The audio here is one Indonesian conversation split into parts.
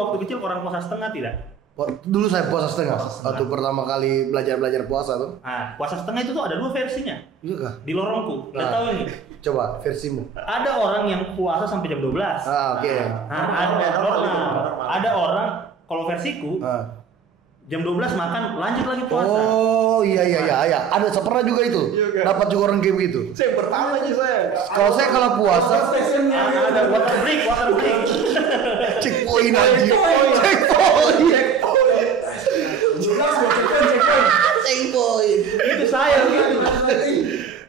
waktu kecil orang puasa setengah tidak? Dulu saya puasa setengah. Waktu pertama kali belajar puasa tuh. Nah, puasa setengah itu tuh ada 2 versinya. Iya kah? Di lorongku. Nggak tahu ini. Coba versimu. Ada orang yang puasa sampai jam 12. Oke. Nah, ada orang kalau versiku jam 12 makan lanjut lagi puasa. Oh iya. Ada pernah juga itu. Dapat juga orang kayak begitu. Saya pertama aja saya. Kalau puasa Ada water break. checkpoint aja. Checkpoint. Itu saya gitu.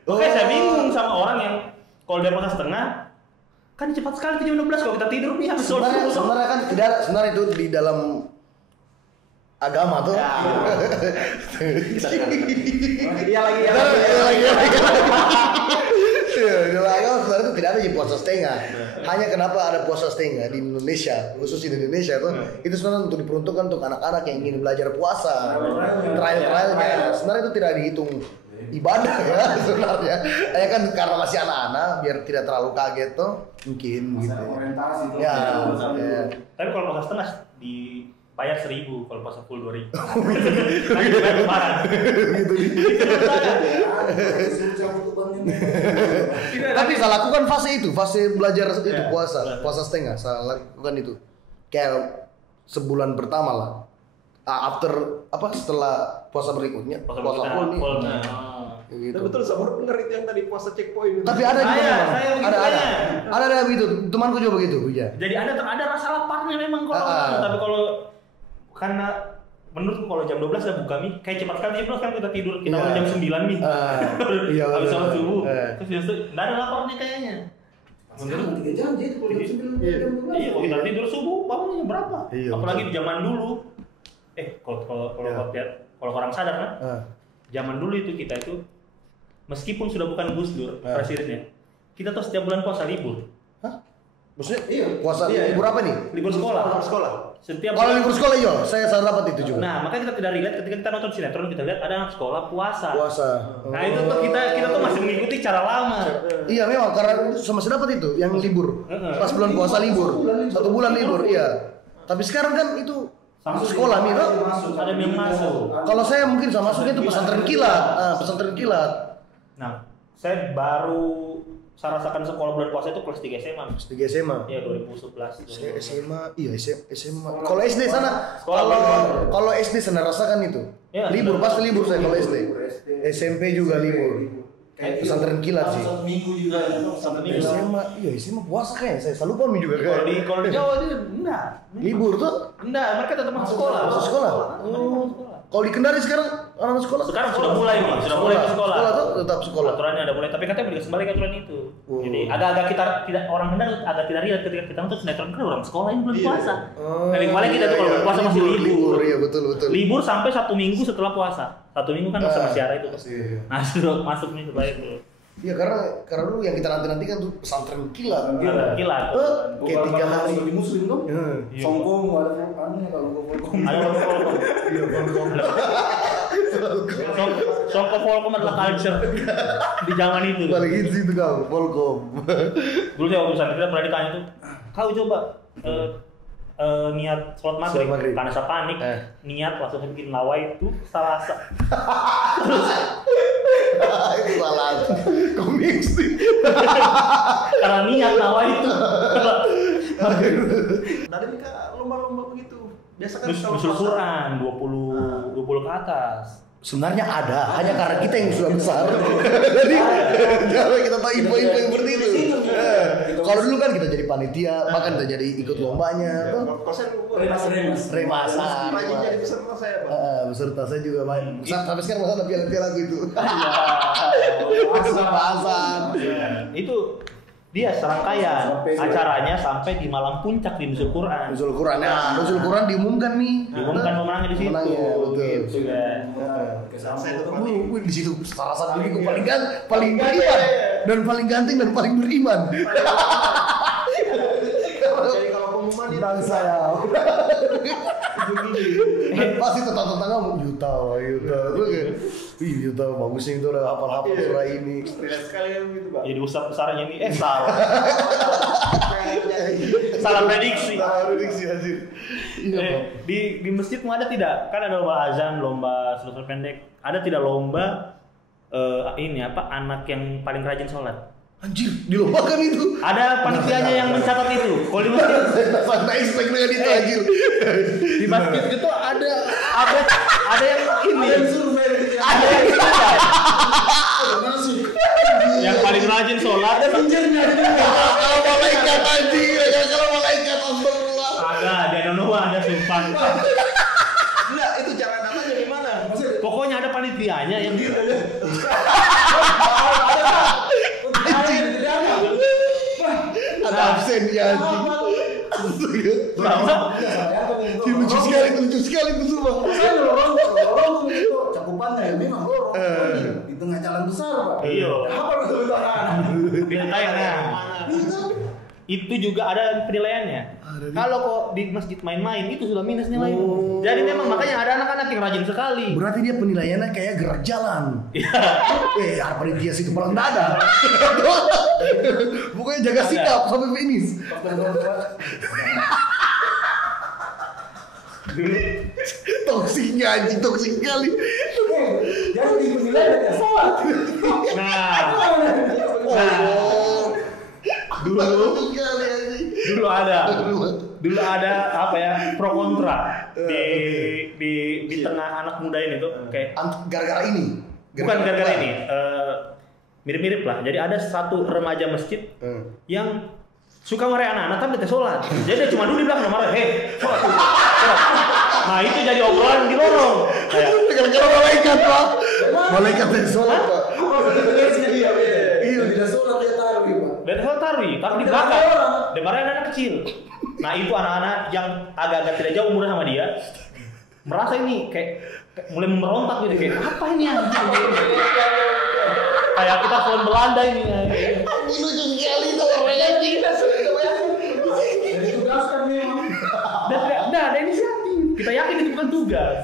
Oke, saya bingung sama orang yang kalau dia puasa setengah kan cepat sekali tuh jam 12 kalau kita tidur nih habis sholat. Sebenarnya kan sebenarnya itu di dalam agama tuh. Iya lagi. Dalam agama sebenarnya itu tidak ada yang puasa setengah. Hanya kenapa ada puasa setengah di Indonesia, khusus di Indonesia tuh, itu sebenarnya untuk diperuntukkan untuk anak-anak yang ingin belajar puasa. Trialnya sebenarnya itu tidak dihitung ibadah ya sebenarnya. Ya kan karena masih anak-anak biar tidak terlalu kaget tuh mungkin gitu. Orientasi tuh. Ya. Tapi kalau puasa setengah dibayar 1.000, kalau puasa full 2.000. Nanti dibayar kemarin. Tapi saya lakukan fase belajar itu puasa setengah. Saya lakukan itu kayak sebulan pertama lah. After setelah puasa berikutnya puasa full nih. Gitu. Nah, betul sabar benar itu yang tadi puasa checkpoint. Tapi ada juga ada begitu. Temanku juga begitu, ya. Jadi ada rasa laparnya memang kalau tapi kalau karena menurutku kalau jam 12 udah buka nih kayak cepat sekali jam 12 kan kita tidur kita jam 9 nih. Iya. Habis sholat subuh. Terus enggak ada laparnya kayaknya. Sekarang 3 jam jadi kalau jam 9 jam 12. Iya, kalau kita tidur subuh bangunnya jam berapa? Iya, Apalagi di zaman dulu. Kalau orang sadar kan? Zaman dulu itu kita itu meskipun sudah bukan Gus Dur presidennya, kita tuh setiap bulan puasa libur. Hah? Maksudnya puasa libur apa nih? Libur sekolah. Setiap kalau libur sekolah iya, saya dapat itu juga. Nah, makanya kita tidak relate ketika kita nonton sinetron kita lihat ada anak sekolah puasa. Nah, itu tuh kita tuh masih mengikuti cara lama. Iya memang karena masih dapat itu yang libur. Pas bulan puasa libur. 1 bulan libur, iya. Tapi sekarang kan itu sekolah nih, ada yang masuk. Kalau saya mungkin sama masuknya itu pesantren kilat. Nah, saya rasakan sekolah bulan puasa itu kelas 3 SMA. Kelas 3 SMA. Iya, 2011. SMA. Kalau SD sana, kalau SD sana rasakan itu. Ya, libur, pasti libur saya kalau SD. SMP juga libur. Pesantren kilat sih. Satu minggu juga. SMA puasa kayaknya. Saya lupa juga kan. Kalau di Jawa itu enggak. Libur tuh? Enggak, mereka tetap masuk sekolah. Masuk sekolah. Kalau di Kendari sekarang anak sekolah? Sekarang sudah mulai nih, sudah mulai ke sekolah. Sekolah tuh tetap sekolah. Aturannya ada mulai, tapi katanya boleh kembali ke aturan itu. Jadi agak-agak kita tidak orang Kendari agak tidak lihat ketika kita nonton sinetron kan orang sekolah ini belum puasa. Paling paling kita tuh kalau puasa masih libur. Iya betul. Libur sampai 1 minggu setelah puasa. 1 minggu kan masih ada itu. Masuk nih sebaik dulu. Iya karena dulu yang kita nanti kan tuh pesantren kilat. Kilat. Kayak 3 hari. Di muslim tuh. Songkong ada kalau Volkom. Ada Volkom. Iya Volkom. Songkong Volkom adalah culture di zaman itu. Paling hits itu kau Volkom. Dulu saya waktu pesantren pernah ditanya tuh, kau coba niat sholat maghrib karena saya panik niat langsung bikin lawai itu salah terus itu salah komik sih karena niat lawai itu Dari mereka lomba-lomba begitu biasa kan Nusul Quran 20 ke atas. Sebenarnya ada, hanya karena kita yang sudah besar. Jadi jangan kita tahu info-info yang seperti itu. Kalau dulu kan kita jadi panitia, bahkan kita jadi ikut lombanya. Kalau saya Remasan. Rajin jadi peserta saya, Pak. Peserta saya juga banyak. Sampai sekarang masih ada piala-piala itu. Bahasan. Itu dia serangkaian acaranya sampai di malam puncak di Nusul Quran. Nusul Quran, ya. Nusul Quran diumumkan nih. Diumumkan pemenangnya di situ. Menangnya, betul. Gitu kan. Saya itu Di situ salah satu minggu paling beriman dan paling ganteng dan paling beriman. jadi kalau pengumuman itu tentang saya. Pasti tetangga Yuta. Gue kayak, Yuta bagusnya itu udah hafal surah ini. Sekali kan gitu, Pak. Jadi besarnya ini salah. Salah prediksi. Anjir. Di masjidmu ada tidak? Kan ada lomba azan, lomba selesai pendek. Ada tidak lomba anak yang paling rajin sholat? Anjir, dilombakan itu. Ada panitianya yang mencatat itu. Kalau di masjid, Saya expect dengan itu anjir. di masjid itu ada yang ini. Ada yang Masuk. yang paling rajin sholat. Ada pinjernya itu. Kalau malaikat anjir, kalau malaikat astagfirullah. Ada ada sumpah. Enggak, itu cara namanya di mana? Pokoknya ada panitianya yang Ada absen ya anjing. lama. Lucu sekali itu semua. Saya lorong itu cakupannya ya memang lorong di tengah jalan besar, Pak. Iya. Apa betul Di tengah. Itu juga ada penilaiannya. Kalau kok di masjid main-main itu sudah minus nilai. Jadi memang makanya ada anak-anak yang rajin sekali. Berarti dia penilaiannya kayak gerak jalan. Apa dia sih kepala dada. Pokoknya jaga sikap sampai finish. Toksiknya anjing, toksik sekali. Jadi di penilaian ya salah. Dulu ada apa ya, pro kontra di tengah anak muda ini tuh kayak Gara-gara ini. bukan gara-gara ini, mirip-mirip lah. Jadi ada satu remaja masjid yang suka marahin anak-anak tapi tidak sholat. Jadi dia cuma dulu di belakang marah, sholat. Nah itu jadi obrolan di lorong. Gara-gara malaikat Pak. Malaikat yang sholat Pak. Iya, tidak sholat dia taruh, Pak. Dan sholat tarawih, tapi di belakang dia marahin anak kecil. Nah itu anak-anak yang agak-agak tidak jauh umurnya sama dia merasa ini kayak mulai memberontak gitu, kayak apa ini anjing? Kayak kita film Belanda ini. Lucu sekali itu orangnya anjing. Ditugaskan memang. Nah, ada inisiatif. Kita yakin itu bukan tugas.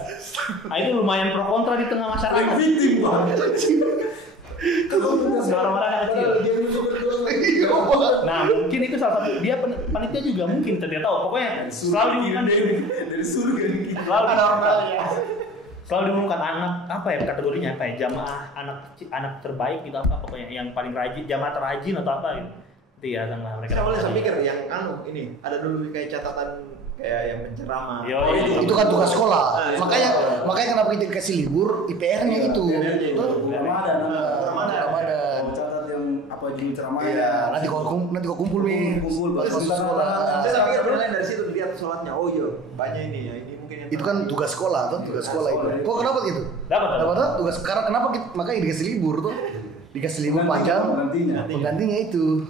Nah, itu lumayan pro kontra di tengah masyarakat. Victim, Pak. Orang-orang kecil. Nah, mungkin itu salah satu. Dia panitia juga mungkin tidak tahu. Pokoknya selalu diumumkan dari surga. selalu diumumkan anak apa ya kategorinya apa ya, jamaah anak terbaik gitu apa pokoknya yang paling rajin, jamaah terrajin atau apa gitu. Itu ya sama mereka. Saya boleh pikir yang ini ada dulu kayak catatan kayak yang penceramah. Itu kan tugas sekolah. Makanya kenapa kita dikasih libur IPR-nya itu. Ramadan. Catat yang apa judul ceramahnya. Iya, nanti kau kumpul nih. Kumpul pas sekolah. Saya pikir penilaian dari situ dilihat sholatnya. Oh iya, banyak ini ya. Ini mungkin yang Itu kan tugas sekolah tuh, tugas sekolah itu. Kok kenapa gitu? Dapat Tugas sekarang kenapa makanya dikasih libur tuh? Dikasih libur panjang. Penggantinya itu.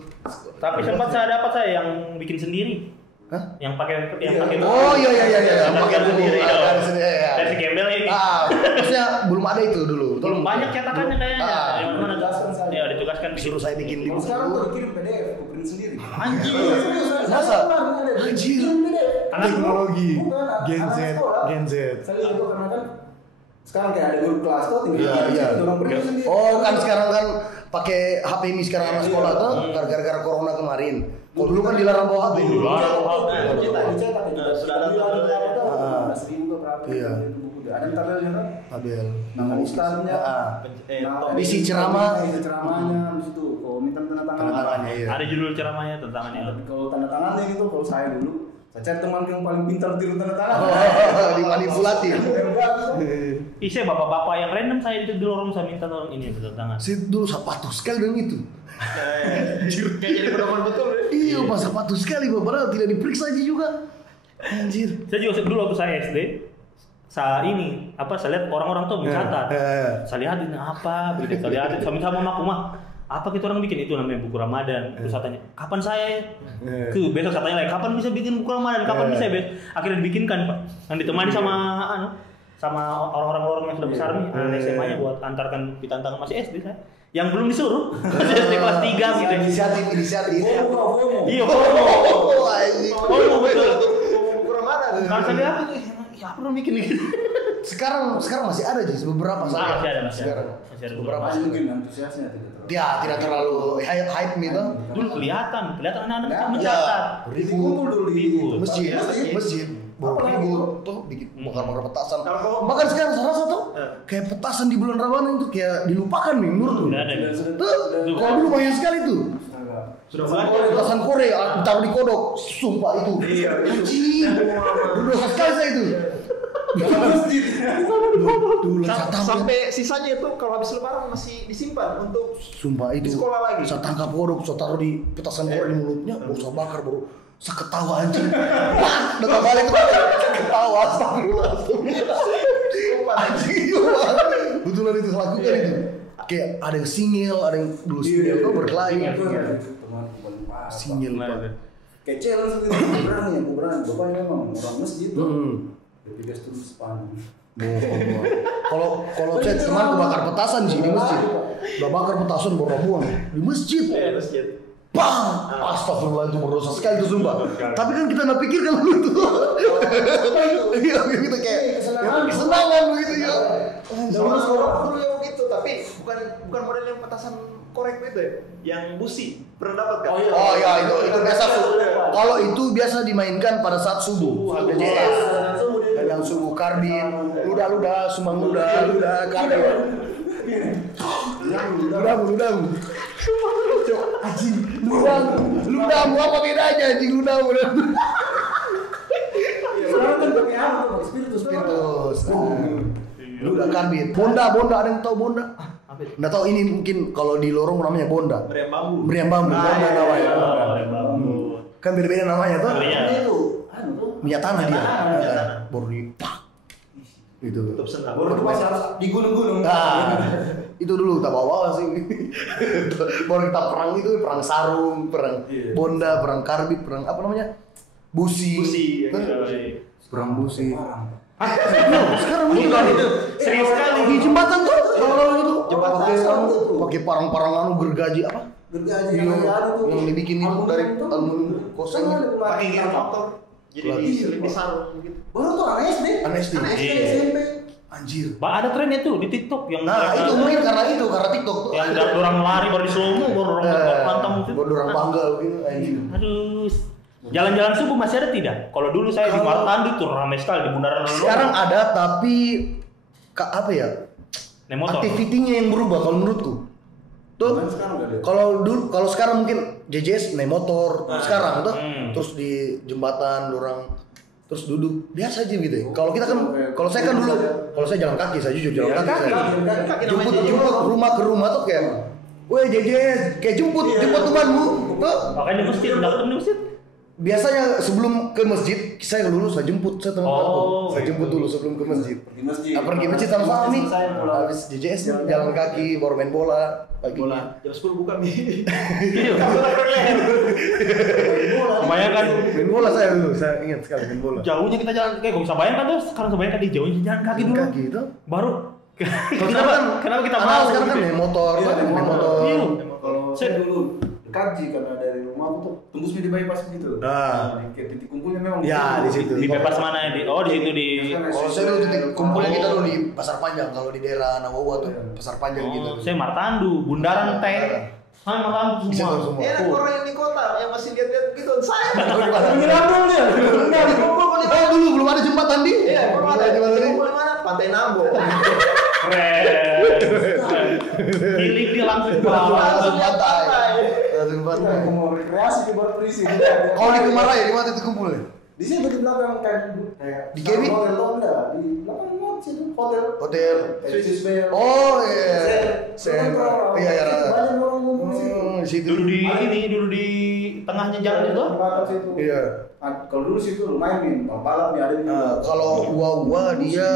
Tapi sempat saya dapat yang bikin sendiri. Hah? Yang pakai Oh iya. pakai sendiri. Ya. Dari si Gembel ini. Maksudnya belum ada itu dulu. Belum banyak cetakannya kayaknya. Yang mana ya ditugaskan Disuruh saya bikin libur. Sekarang tuh dikirim PDF, aku print sendiri. Anjir. Masa? Anjir. Teknologi. Gen Z. Saya lihat itu karena kan sekarang kayak ada grup kelas tuh tinggal dorong print sendiri. Oh kan sekarang kan pakai HP ini sekarang anak sekolah tuh gara-gara corona kemarin. Kalau dulu kan dilarang bawa HP. Dicetak sudah ada tabel. 11.000 berapa? Iya. Ada tabelnya kan? Tabel. Nama ustadznya. Isi ceramah. Isi ceramahnya, habis itu kalau minta tanda tangan. Iya. Ada judul ceramahnya tantangannya. Kalau tanda tangannya gitu, kalau saya dulu, saya cari teman yang paling pintar tiru tanda tangan. Dimanipulasi. Ih, saya bapak-bapak yang random saya di lorong saya minta tolong ini tanda tangan. Saya dulu patuh sekali dengan itu. kayak jadi pedoman betul. Iya, masa patuh sekali, padahal tidak diperiksa aja juga. Anjir. Saya juga dulu waktu saya SD, saya lihat orang-orang tuh mencatat. Saya lihat ini apa, begitu. Saya lihat sama mama, apa kita orang bikin itu namanya buku Ramadan. Terus katanya, kapan saya? Besok katanya lagi, kapan bisa bikin buku Ramadan? Kapan bisa akhirnya dibikinkan, Pak. Yang ditemani sama orang-orang lorong yang sudah besar nih, SMA-nya buat antarkan ditantangkan masih SD saya. Yang belum disuruh, masih SD kelas 3 gitu. Inisiatif. FOMO. Iya, FOMO. Anjing. FOMO betul. Kalau saya lihat itu, ya apa orang bikin gitu? Sekarang masih ada sih beberapa saya. Masih ada. Sekarang. Masih ada Beberapa. Masih mungkin antusiasnya tidak terlalu. Ya, tidak terlalu hype gitu. Dulu kelihatan anak-anak Ya, mencatat. Dikumpul dulu di Masjid. Baru ribut tuh bikin bakar petasan. Kalau- Bahkan sekarang saya rasa tuh kayak petasan di bulan Ramadan itu kayak dilupakan nih menurut. Udah ada. Tuh, kalau dulu banyak sekali tuh. Sudah banyak. Petasan Korea, taruh di kodok, sumpah itu. Iya. Anjing, berdosa sekali saya itu. Dulu saya tahu. Sampai sisanya itu kalau habis lebaran masih disimpan untuk Sumpah itu. di sekolah lagi. Saya tangkap kodok, saya taruh di petasan Korea di mulutnya, baru saya bakar baru. Saya ketawa anjing. Wah, udah balik tuh. Ketawa, astagfirullah. Anjing, betulan itu saya lakukan itu. Kayak ada yang singil, ada yang dulu singil tuh berkelahi. Singil Pak. Kayak challenge gitu, aku berani. Bapaknya memang orang masjid tuh. Ketika terus panen. Kalau saya teman bakar petasan sih di masjid. Udah bakar petasan baru buang di masjid. masjid. Bang, astagfirullah itu berdosa sekali itu sumpah. Tapi kan kita nggak pikir kalau itu. Iya gitu kayak kesenangan begitu ya. Dulu yang begitu, tapi bukan model yang petasan korek itu ya, yang busi. Pernah dapat kan? Oh ya itu biasa tuh. Kalau itu biasa dimainkan pada saat subuh. Yang subuh karbin, ludah, sumang ludah, karbin. Ludah. Anjing, ludah apa bedanya anjing ludah. Sekarang kan pakai apa tuh? Spiritus. Ludah karbin. Bonda ada yang tahu bonda? Nggak tahu ini mungkin kalau di lorong namanya bonda. Meriam bambu. Bonda namanya. Kan beda-beda namanya tuh. Itu. Minyak tanah dia. minyak tanah. Baru di itu. Tutup senang. Baru masih harus di gunung-gunung. Nah, itu dulu tak bawa sih. Baru kita perang itu perang sarung, perang bonda, perang karbit, perang apa namanya? Busi. Perang busi. Sekarang Bukan itu. Serius sekali. Di jembatan tuh. Kalau itu Jembatan pakai sarung tuh. pakai parang-parang anu gergaji apa? Gergaji Iya, ada tuh. yang dibikin itu dari aluminium kosong itu. Pakai gear motor. Jadi diselip di sarung gitu. Baru tuh anak SD. Anak SD. SMP. Anjir. Ada trennya tuh di TikTok yang Nah, itu mungkin karena TikTok tuh. yang orang lari baru di slow baru orang pantang gitu. Baru orang bangga gitu anjir. Aduh. Jalan-jalan subuh masih ada tidak? Kalau dulu saya di Martandi tuh ramai sekali di Bundaran Lolo. Sekarang ada tapi apa ya? Naik motor. Aktivitinya yang berubah kalau menurutku. Tuh. Kalau sekarang mungkin JJS naik motor sekarang tuh. Terus di jembatan orang terus duduk biasa aja gitu ya. Kalau kita kan kalau saya kan dulu kalau saya jalan kaki saya jujur jalan kaki. Jemput rumah ke rumah tuh kayak weh JJS kayak jemput temanmu. Tuh. Makanya di masjid, enggak ketemu di masjid. Biasanya sebelum ke masjid, saya dulu saya jemput saya teman-temanku. Saya jemput dulu sebelum ke masjid. Pergi masjid. Pergi masjid sama-sama nih. Selesai pulang. Habis JJS jalan kaki, baru main bola pagi. Jam 10 bukan nih. Bayangkan Main bola saya dulu, saya ingat sekali main bola. jauhnya kita jalan kayak gak bisa bayangkan tuh sekarang bisa bayangkan di jauhnya jalan kaki dulu. Kaki itu. Baru kenapa kita anak mau sekarang kan gitu? main motor, Iya, main main motor. Iya. Kalau saya dulu kaji karena dari rumah aku tuh tembus di bypass gitu. Ah. Kayak titik kumpulnya memang. Ya, di situ. Di bebas mana di di situ di Kalau saya dulu titik kumpulnya kita dulu di Pasar Panjang, kalau di daerah Nawawa tuh Pasar Panjang gitu. saya Martandu, Bundaran Teh. Hai Martandu Bisa tuh semua. semua. Ya, orang yang di kota yang masih lihat-lihat gitu saya. Menyerang dia. Oh dulu belum ada jembatan di. Iya, Belum ada jembatan di. Kumpul di mana? Pantai Nambo. Keren. Hilir dia langsung ke bawah. Langsung lihat pantai. Langsung pantai. Aku mau rekreasi ke buat berisi. Kalau di Kemaraya di mana itu kumpulnya? Di sini di belakang kayak Di KB? Hotel Honda di belakang not situ hotel. Hotel. Swiss Bear. Oh iya. Sen. Iya ya. Banyak orang ngumpul di situ. Di situ. Dulu di tengahnya jalan itu. Di belakang situ. Iya. Kalau dulu situ lumayan nih, balap nih ada di. Kalau gua dia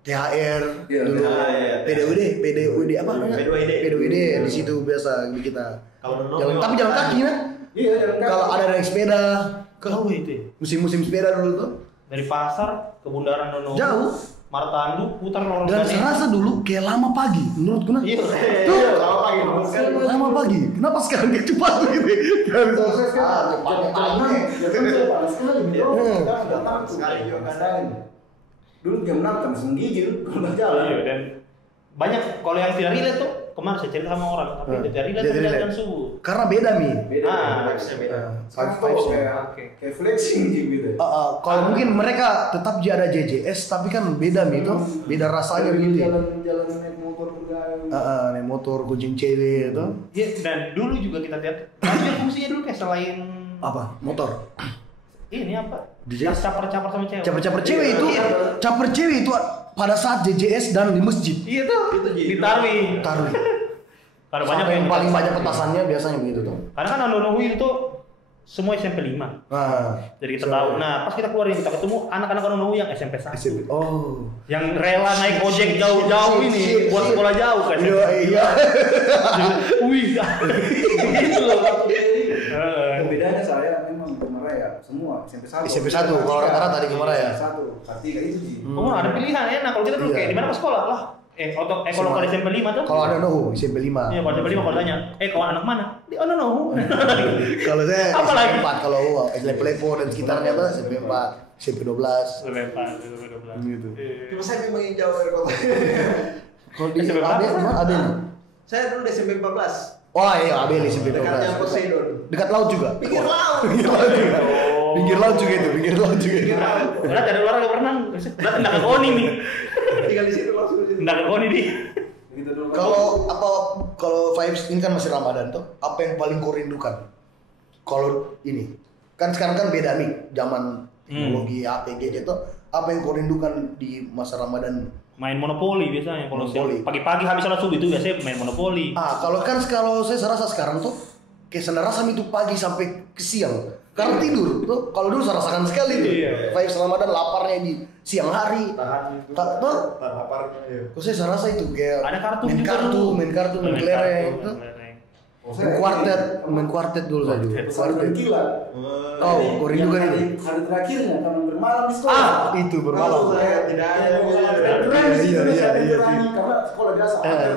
THR Iya, dulu. iya. PDUD apa namanya? PDUD di situ biasa di kita. Kalau Jalan tapi jalan kaki kan? Iya, jalan kaki. Kalau ada naik sepeda ke Jauh itu. Ya. musim-musim sepeda dulu tuh Dari pasar ke Bundaran Nono. jauh. Martandu putar lorong Dan saya rasa dulu kayak lama pagi, menurutku nah. Tuh, lama pagi. lama pagi. Kenapa sekarang dia cepat begitu? Sekali juga kadang. Dulu jam 6 kan senggigil kalau nggak jalan. Iya, dan banyak kalau yang tidak relate tuh kemarin saya cerita sama orang, tapi tidak relate Tidak relate. dan subuh. Karena beda Mi. Beda. beda. Sekarang tuh kayak flexing gitu. Kalau mungkin mereka tetap ada JJS, tapi kan beda Mi itu, beda rasanya gitu. Jalan naik motor juga. Naik motor kucing cewek itu. Iya, dan dulu juga kita lihat banyak fungsinya dulu kayak selain Apa? Motor. ini apa? JJS? Caper-caper sama cewek. Caper-caper cewek itu, caper cewek itu pada saat JJS dan di masjid. Iya tuh, di Tarwi. Tarwi. Karena Banyak banyak yang paling banyak petasannya biasanya begitu tuh. Karena kan Andonowi itu semua SMP 5. Nah, Jadi kita tahu. Nah, pas kita keluarin kita ketemu anak-anak Andonowi yang SMP 1. SMP. Oh. Yang rela naik ojek jauh-jauh ini buat sekolah jauh kan. Iya. Wih. Gitu loh. Bedanya saya memang Gemara ya semua SMP 1. SMP 1 kalau rata-rata di Gemara ya. 1. Arti kayak itu sih. Oh, ada pilihan enak. Kalau kita dulu kayak di mana ke sekolah lah. Kalau di SMP 5 tuh. Kalau ada Nohu SMP 5. Iya, kalau SMP 5 kalau tanya, kau anak mana? Di Andonowi. Kalau saya Apa lagi? SMP 4 kalau Lepo dan sekitarnya tuh SMP 4, SMP 12. Gitu. Cuma saya memang yang jauh dari kota. Kalau di SMP berapa? Abel mana Abel? Saya dulu di SMP 14. Oh iya Abel SMP 12. Dekatnya Poseidon. Dekat laut juga. Pinggir laut. Pinggir laut juga. Pinggir laut juga itu, pinggir laut juga. Udah dari luar gak berenang. Udah tindak ke Koni nih. Tinggal di situ langsung di situ. Tindak ke Koni nih. Gitu dulu. Kalau vibes ini kan masih Ramadan tuh, apa yang paling kau rindukan? Kalau ini kan sekarang kan beda nih zaman teknologi HP gadget tuh, apa yang kau rindukan di masa Ramadan? Main monopoli biasanya kalau Monopoli. pagi-pagi habis sholat subuh itu biasanya main monopoli. Kalau saya rasa sekarang tuh kayak senarasam itu pagi sampai ke siang karena tidur tuh. Kalau dulu saya rasakan sekali tuh vibes Ramadan, laparnya di siang hari. Tuh Lapar. Iya. kok saya rasa itu kayak Ada kartu main juga kartu, dulu. main kartu, main kelereng tuh. Main kuartet dulu saya juga. Kuartet. Gila. Oh, kau rindukan itu? Hari terakhirnya karena bermalam di sekolah. Itu bermalam. Saya tidak ada. Iya. Karena sekolah biasa.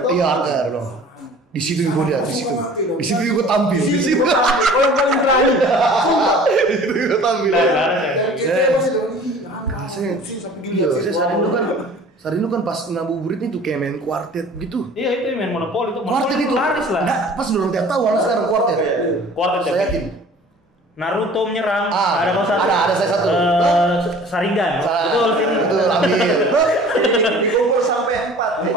Iya, agar loh. Di situ gue lihat, di situ gue tampil, di situ. Oh yang paling berani. Di situ gue tampil. Saya rindu kan pas ngabuburit itu kayak main kuartet gitu. Iya itu main monopoli itu. Kuartet itu laris lah. Nggak, pas belum tiap tahun lah sekarang kuartet. Kuartet Saya yakin. Naruto menyerang. Ada Ada satu. ada saya satu. Saringan. Betul. Betul, ambil. Dikumpul sampai 4.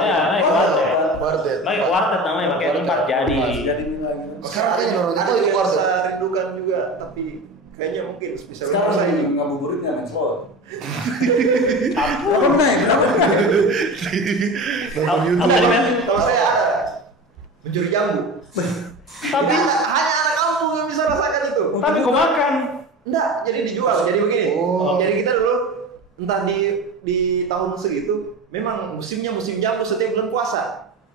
Ya, naik kuartet. Kuartet. Naik kuartet namanya pakai 4 jadi. Sekarang kayaknya orang Ada itu yang kuartet. saya rindukan juga, tapi kayaknya mungkin bisa Sekarang saya. saya ngabuburitnya main slot. Kalau saya ada mencuri jambu. Tapi hanya anak kampung yang bisa rasakan itu. tapi kau makan. Enggak, jadi dijual. Jadi begini. Oh. Jadi kita dulu entah di tahun segitu memang musimnya musim jambu setiap bulan puasa.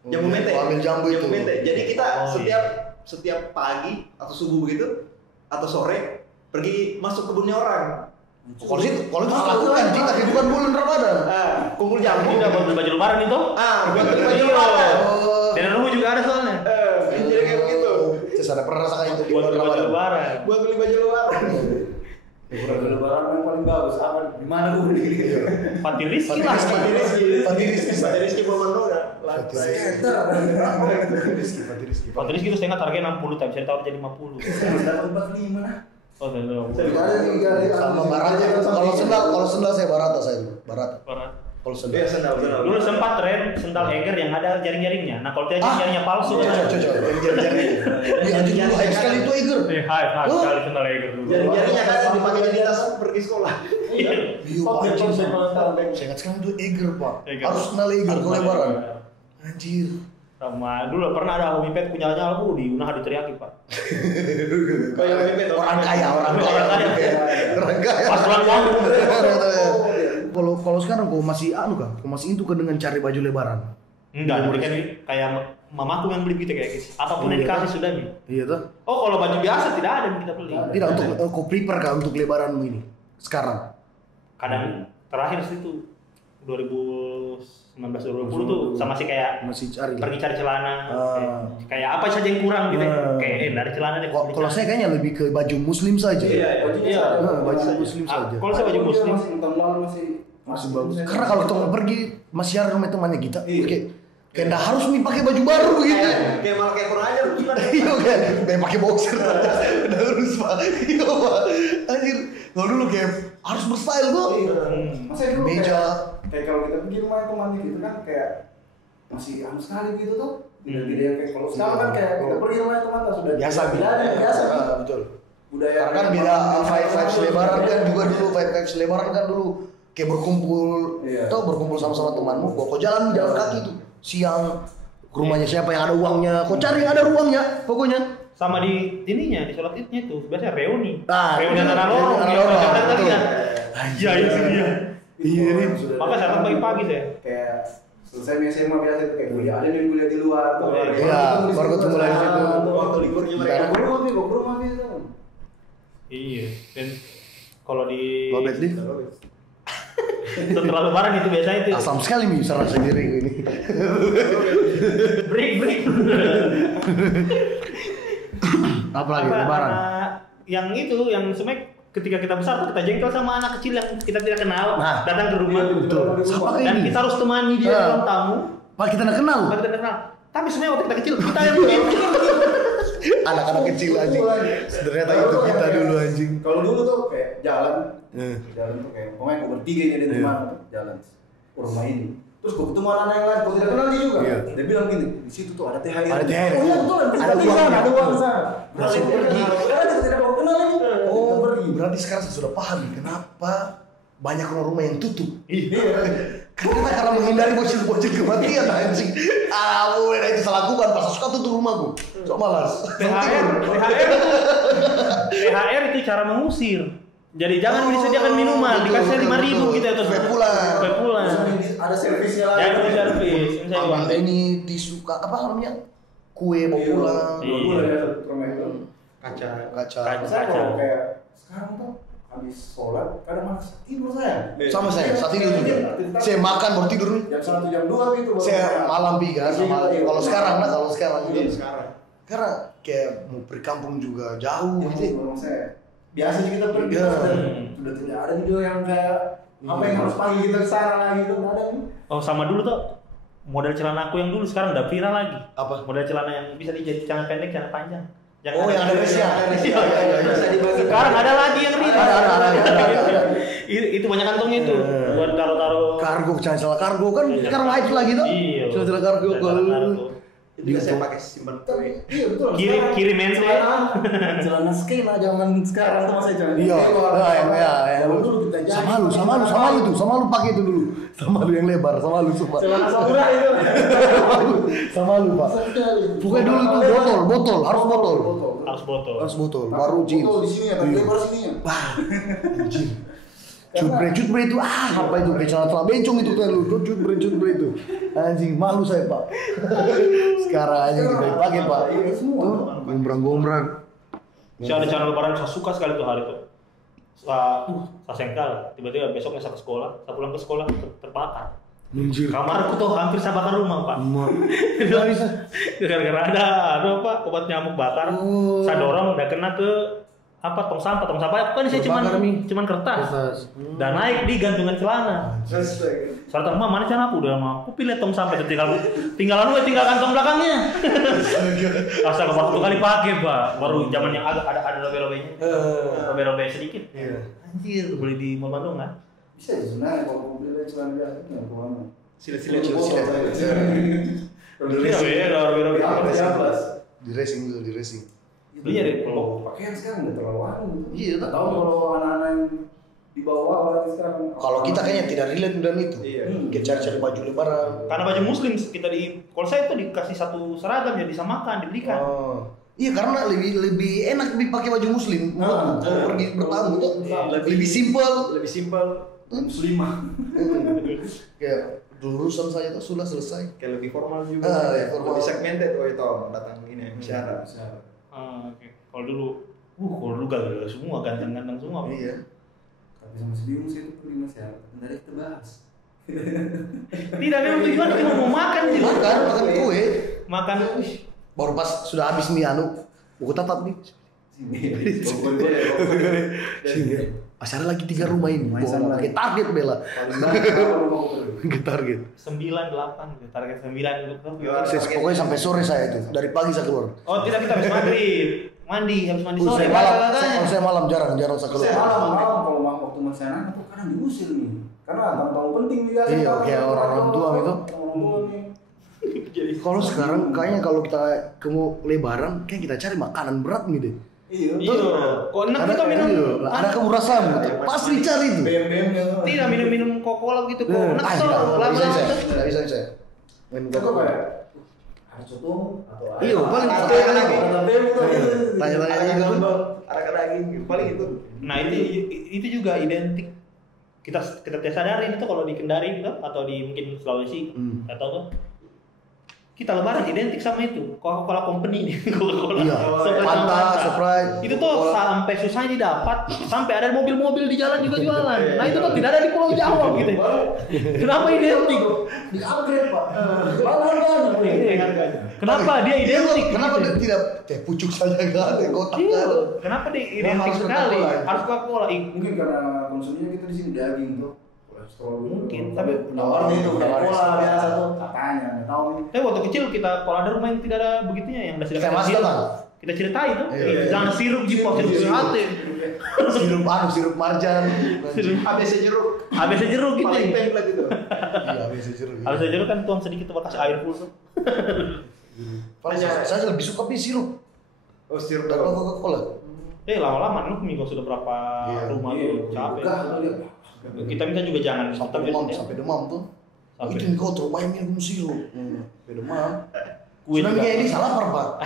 Jambu mete. Ambil jambu itu. Mete. Jadi kita Oh, iya. setiap pagi atau subuh begitu atau sore pergi masuk kebunnya orang. Kalau itu lakukan sih, tapi bukan bulan Ramadan. Kumpul Ini jambu. udah buat beli baju lebaran itu. Buat beli baju lebaran. Dan rumah juga ada soalnya. Jadi kayak begitu. Saya ada pernah rasakan itu di Buat bulan beli baju Ramadan. lebaran. Buat beli baju lebaran. Lebaran yang paling bagus apa? Di mana gue beli? Fatih Rizky lah. Pati Rizky Bomando udah. Fatih Rizky itu saya ingat harganya 60 tapi saya tahu jadi 50. Dapat 45 nah. Oh, tidak. Sama Barata. Kalau sendal saya Barata saya dulu. Barata. Kalau Iya, sendal. sendal. Dulu sempat tren sendal Eger yang ada jaring-jaringnya. Nah, kalau tidak jaring-jaringnya palsu kan. Cocok. Iya, anjing dulu hype sekali itu Iger. Hype sekali sendal Eger dulu. Jari-jarinya kan dipakai jadi tas pergi sekolah. Iya. Iya, anjing saya ingat sekarang itu Eger, Pak. Eger. Harus sendal Eger kalau lebaran. Anjir. Sama dulu pernah ada homie pet punya nyala di Unah diteriaki, Pak. Kayak mepet Orang kaya. Orang kaya. Pas bulan puasa. Kalau sekarang kau masih kau masih itu dengan cari baju lebaran. Enggak, kan kayak mamaku yang beli gitu kayak gitu. Apapun yang dikasih sudah nih. Iya tuh. Oh, kalau baju biasa tidak ada yang kita beli. Tidak untuk kau prepare kah untuk lebaranmu ini sekarang? Kadang terakhir situ 2019-2020 tuh sama sih kayak Masih cari. pergi cari celana, kayak apa saja yang kurang gitu, kayak dari celana deh. Kalau saya kayaknya lebih ke baju muslim saja. Iya, Baju muslim saja. Kalau saya baju muslim masih bagus. Karena kalau kita mau pergi masih ada rumah temannya kita, kayak nggak harus nih pakai baju baru gitu. Kayak malah kayak kurang ajar gimana? Iya kan, kayak pakai boxer, udah harus pak. Iya pak, anjir. Kalau dulu kayak harus berstyle tuh. Masa dulu Meja. kayak kalau kita pergi rumah temannya gitu kan kayak masih anu sekali gitu tuh. Tidak yang kayak kalau sekarang kan kayak kita pergi rumah teman sudah Biasa biasa. Betul. Budaya Karena kan beda vibes lebaran kan juga dulu vibes lebaran kan dulu kayak berkumpul, tau berkumpul sama temanmu, kok jalan kaki tuh siang ke rumahnya siapa yang ada uangnya, kok cari yang ada uangnya pokoknya. sama di ininya di sholat idnya tuh biasanya reuni Reuni antara lorong betul. Iya itu dia. Iya nih. Maka saya pagi-pagi saya kayak selesai SMA biasa itu kayak kuliah ada yang kuliah di luar tuh. Iya, baru ketemu lagi situ. Waktu liburnya mereka. Rumah itu. iya. Dan kalau di Lobet nih. setelah lebaran itu biasanya itu Asam sekali nih serang sendiri ini. break Apalagi Apa, lebaran. yang itu yang sebenarnya ketika kita besar tuh kita jengkel sama anak kecil yang kita tidak kenal datang ke rumah Betul. Siapa dan ini? kita harus temani dia dalam tamu Pak kita nggak kenal. kita tidak kenal tapi sebenarnya waktu kita kecil kita yang begitu Anak-anak kecil anjing. Ternyata itu kita dulu anjing. Kalau dulu tuh kayak jalan tuh kayak pokoknya gue bertiga ini ada di mana tuh jalan ke rumah ini. Terus gue ketemu anak yang lain, gue tidak kenal dia juga. Dia bilang gini, di situ tuh ada THR. Ada THR. Oh iya betul, ada uang di sana. Langsung pergi. Karena kita tidak mau kenal lagi. Oh, berarti sekarang saya sudah paham kenapa banyak rumah-rumah yang tutup. Karena menghindari bocil-bocil kematian anjing. Nah itu salah gua pas suka tutup rumahku. Sok malas. THR itu cara mengusir. Jadi jangan disediakan minuman, dikasih 5.000 gitu atau sampai pulang. Ada servisnya lagi. Jadi servis. Ini disuka apa namanya? Kue mau pulang. Gue lihat rumah itu. Kaca. Saya kalau kayak sekarang tuh habis sholat kadang malas tidur saya. Sama saya, saat tidur juga. Saya makan baru tidur nih. Jam 1 jam 2 gitu. Saya malam biga sama kalau sekarang gitu. Sekarang. Karena kayak mau pergi kampung juga jauh sih. Saya biasa sih kita pergi sudah tidak ada juga yang kayak apa yang harus panggil kita ke sana lagi tuh ada nih. Oh sama dulu tuh model celana aku yang dulu sekarang udah viral lagi. Apa? Model celana yang bisa dijadi celana pendek, celana panjang. Yang ada resnya. Sekarang ada lagi yang real. Ada. Itu banyak kantongnya itu buat taruh-taruh Kargo, celana kargo kan sekarang hype lagi tuh. Iya. Celana kargo kalau Itu saya pakai simpan kue. Iya betul. kirim ente. Celana skena zaman sekarang tuh masih jangan. Iya. Kalau dulu kita jadi. Sama lu pakai itu dulu. Sama lu yang lebar, sama lu semua. Celana samurai itu. Sama lu, Pak. Pokoknya dulu itu botol, harus botol. Harus botol. Baru jeans. Botol di sini ya, tapi lebar sini ya. Wah, anjing. Cutbre itu apa itu kayak celana bencong itu kan lu cutbre itu anjing malu saya pak sekarang aja kita dipakai pak tuh gombrang Saya ada celana lebaran saya suka sekali tuh hari tuh saya sengkal tiba-tiba besoknya saya ke sekolah saya pulang ke sekolah terbakar anjir kamarku tuh hampir saya bakar rumah pak bisa gara-gara ada apa obat nyamuk bakar saya dorong udah kena ke tong sampah kan saya cuman kertas dan naik di gantungan celana saya tahu mana celana aku udah mau aku pilih tong sampah tinggal kantong belakangnya asal waktu kali pakai pak baru zaman yang ada robe sedikit anjir beli di mall Bandung kan Bisa ya sebenarnya kalau mau beli celana biasa nggak kemana. Silet. di racing iya deh Kalau pakaian sekarang udah terlalu anu. Iya, Nggak tahu kalau anak-anak yang di bawah apalagi sekarang. kalau kita kayaknya tidak relate dengan itu Iya. kita cari baju lebaran karena baju muslim kita kalau saya itu dikasih satu seragam jadi disamakan dibelikan iya karena lebih enak dipakai baju muslim kalau pergi bertamu tuh lebih simpel Muslimah. kayak lulusan saya tuh sudah selesai Kayak lebih formal juga. ya, formal. Lebih segmented itu datang ini syarat. oke. Kalau dulu gagal semua ganteng-ganteng semua iya Tapi masih bingung sih itu pergi mas ya. Bentar kita bahas. Tidak, memang tujuan cuma mau makan sih. Makan kue. Makan. Baru pas sudah habis nih buku tatap nih. Sini. Masih ada lagi 3 rumah ini. Pakai target Bella. Pakai target. 9, 8 gitu. Target 9 gitu. Pokoknya sampai sore saya itu. Dari pagi saya keluar. Oh, tidak, kita habis maghrib. Habis mandi sore. Saya malam jarang saya keluar. Saya malam kalau waktu masih anak tuh kadang diusir nih. Karena tamu penting dia. Iya, kayak orang tua gitu. Kalau sekarang kayaknya kalau kita lebaran kayak kita cari makanan berat nih deh. Iya. Kok enak kita minum? Ada kamu rasa pasti cari itu. BM-nya. Tidak, minum Coca-Cola gitu kok. Enak tuh. Tidak bisa saya. Main Coca-Cola. Ada soto atau ada. Iya, paling Ada itu. Tanya-tanya gitu. Ada daging, paling itu. Nah, itu juga identik. Kita sadari itu kalau di Kendari gitu atau di mungkin Sulawesi atau tuh kita lebaran identik sama itu Coca-Cola Company nih. Coca-Cola. Iya. Sprite. Itu tuh sampai susahnya didapat, sampai ada mobil-mobil di jalan juga jualan. Nah, itu tuh tidak ada di Pulau Jawa gitu. Kenapa identik? Di-upgrade, Pak. Kenapa dia identik? Kenapa dia tidak teh pucuk saja enggak ada kotak Iya. enggak ada. Kenapa dia identik sekali? Harus Coca-Cola. Mungkin karena konsumsinya kita di sini daging tuh. Kolesterol Mungkin, tapi nawarnya itu Coca-Cola biasa tuh. Katanya, enggak tahu nih. tapi waktu kecil kita kalau ada rumah yang tidak ada begitunya yang sudah Kayak Mas datang. kita ceritain tuh. Iya. Jangan sirup jipok, sirup sate. Sirup marjan. ABC jeruk. ABC jeruk gitu. Paling template itu. Iya, ABC jeruk. ABC jeruk kan tuang sedikit tuh kasih air full tuh. Paling saya lebih suka sirup. Oh, sirup Dari dong. Coca-Cola. Lama-lama nuk minggu sudah berapa rumah tuh capek. Kita minta juga jangan Sampai demam tuh. Itu kau terus main minum sirup. Sampai demam. Kue Sudah juga. ini salah Pak.